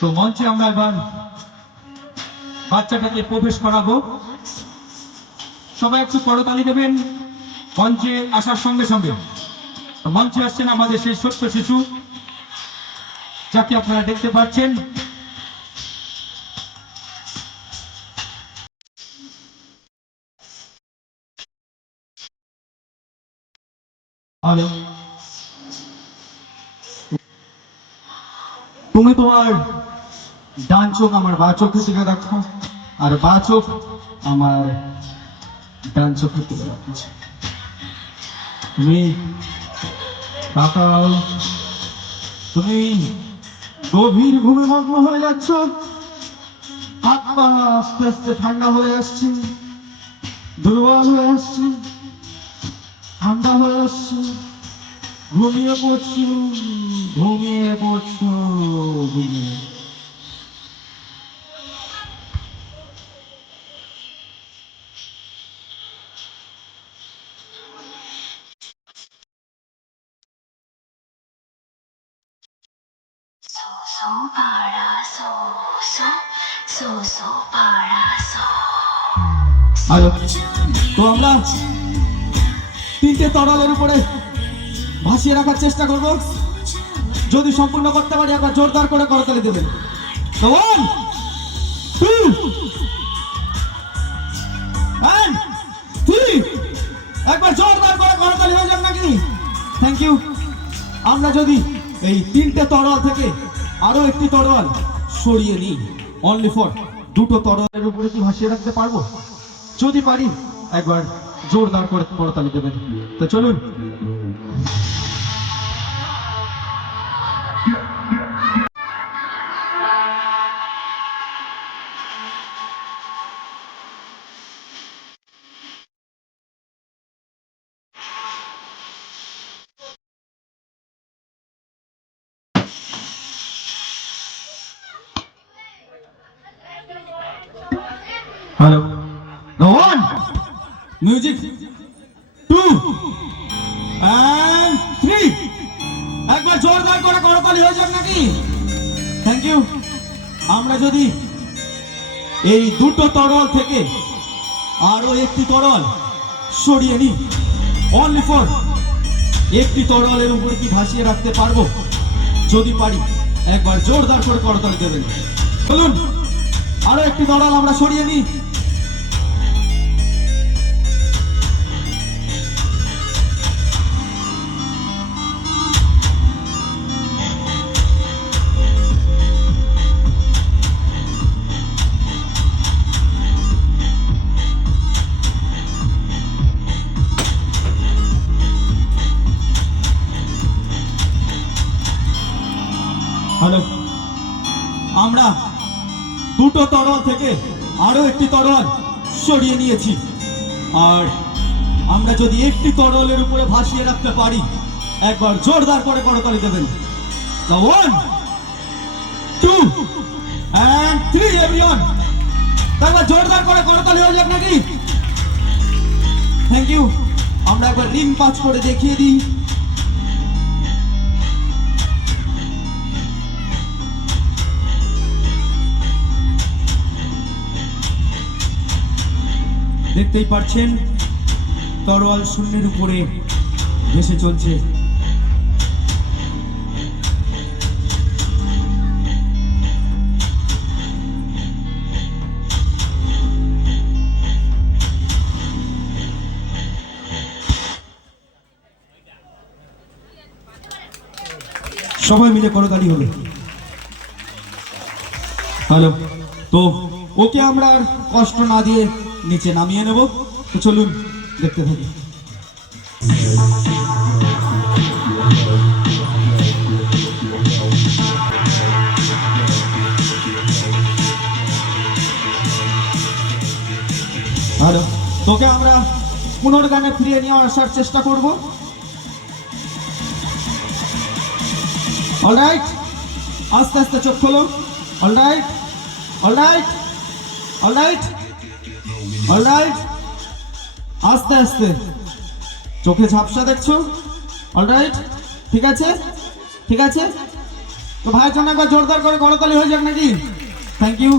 তো মঞ্চে আমরা এবার বাচ্চাটাকে প্রবেশ করাবো। সবাই একটু করতালি দেবেন মঞ্চে আসার সঙ্গে সঙ্গে। মঞ্চে আসছেন আমাদের সেই ছোট্ট শিশু, যাকে আপনারা দেখতে পাচ্ছেন। হ্যালো, তুমি তোমার ডান চোখ আমার বা চোখের দিকে রাখো, আর বা চোখ আমার ডান চোখের দিকে রাখো। তুমি তাকাও, তুমি গভীর ঘুমে মগ্ন হয়ে যাচ্ছ। হাত পা আস্তে আস্তে ঠান্ডা হয়ে আসছে, দুর্বল হয়ে আসছে, ঠান্ডা হয়ে আসছে, ঘুমিয়ে পড়ছো, ঘুমিয়ে পড়ছো, ঘুমিয়ে। হ্যালো, তো আমরা তিনটে তরলের উপরে ভাসিয়ে রাখার চেষ্টা করব। যদি সম্পূর্ণ করতে পারি একবার জোরদার করে করতালি দেবেন। 1 2 and 3, একবার জোরদার করে করতালি হয়ে যাক নাকি? Thank you. আমরা যদি এই তিনটে তরল থেকে আরো একটি তরল সরিয়ে নিই, অনলি ফর দুটো তরলের উপরে কি ভাসিয়ে রাখতে পারবো? যদি পারি একবার জোরদার করে করতালি দেবেন। তো চলুন। হ্যালো, 1 মিউজিক 2 and 3, একবার জোরদার করে করতালি হয়ে যাক নাকি? Thank you. আমরা যদি এই দুটো তরল থেকে আরো একটি তরল সরিয়ে নিই, অনলি ফর একটি তরলের উপরে কি ভাসিয়ে রাখতে পারবো? যদি পারি একবার জোরদার করে করতালি দেবেন। চলুন আরো একটি তরল আমরা সরিয়ে নিই। হ্যালো, আমরা দুটো তরল থেকে আরো একটি তরল সরিয়ে নিয়েছি, আর আমরা যদি একটি তরলের উপরে ভাসিয়ে রাখতে পারি একবার জোরদার করে করতালি দেবেন। 1 2 and 3, এভরিওয়ান, একবার জোরদার করে করতালি হয়ে যাক নাকি? Thank you. আমরা একবার রিং পাঁচ করে দেখিয়ে দিই। দেখতেই পাচ্ছেন তরোয়াল শূন্যের উপরে ভেসে চলছে। সবাই মিলে করতালি হবে। হ্যালো, তো ওকে আমরা আর কষ্ট না দিয়ে নিচে নামিয়ে নেব। তো চলুন দেখতে থাকি। হ্যালো, তোকে আমরা পুনর্গানে ফিরিয়ে নিয়ে আসার চেষ্টা করব। অলরাইট, আস্তে আস্তে চোখ খোলো। অলরাইট, অলরাইট, অলরাইট, অলরাইট, আস্তে আস্তে। চোখে ঝাপসা দেখছো? অলরাইট, ঠিক আছে, ঠিক আছে। তো ভাইয়ের জন্য একবার জোরদার করে করতালি হয়ে যাক নাকি? Thank you.